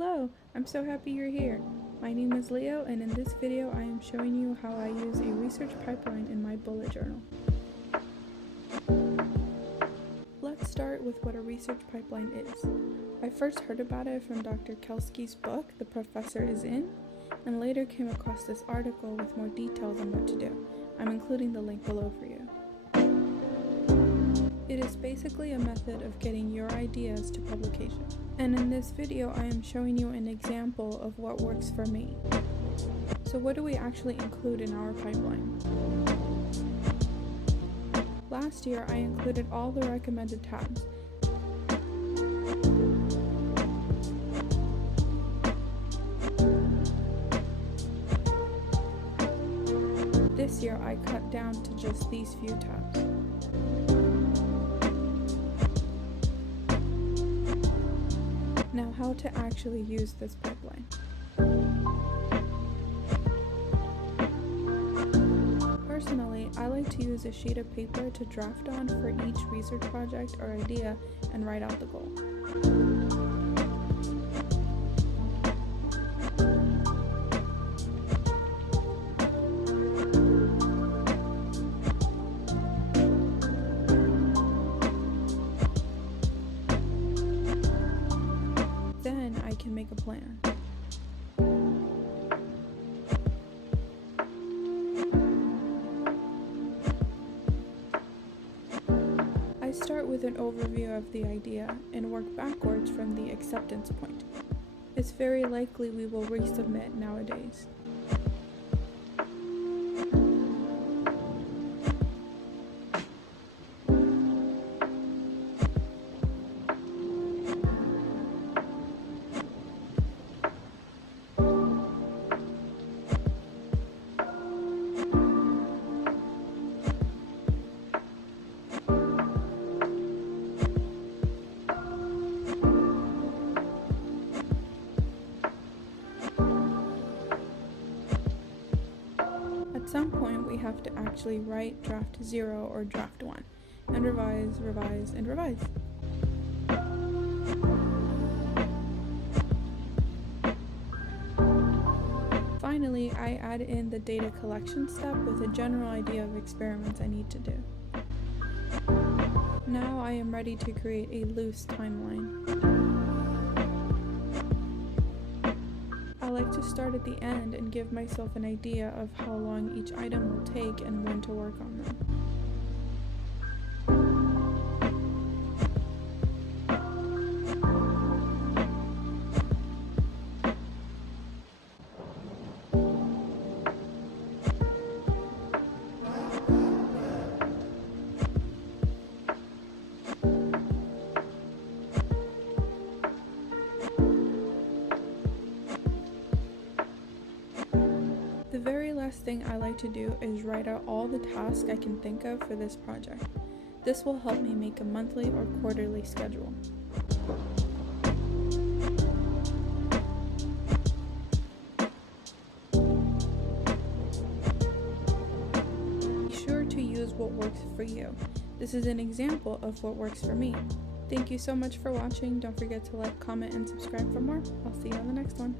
Hello, I'm so happy you're here. My name is Leo, and in this video I am showing you how I use a research pipeline in my bullet journal. Let's start with what a research pipeline is. I first heard about it from Dr. Kelsky's book, The Professor is In, and later came across this article with more details on what to do. I'm including the link below for you. It is basically a method of getting your ideas to publication. And in this video, I am showing you an example of what works for me. So what do we actually include in our pipeline? Last year, I included all the recommended tabs. This year, I cut down to just these few tabs. Now, how to actually use this pipeline. Personally, I like to use a sheet of paper to draft on for each research project or idea and write out the goal. Then I can make a plan. I start with an overview of the idea and work backwards from the acceptance point. It's very likely we will resubmit nowadays. At some point, we have to actually write draft 0 or draft 1, and revise, revise, and revise. Finally, I add in the data collection step with a general idea of experiments I need to do. Now I am ready to create a loose timeline. I like to start at the end and give myself an idea of how long each item will take and when to work on them. The very last thing I like to do is write out all the tasks I can think of for this project. This will help me make a monthly or quarterly schedule. Be sure to use what works for you. This is an example of what works for me. Thank you so much for watching. Don't forget to like, comment, and subscribe for more. I'll see you on the next one.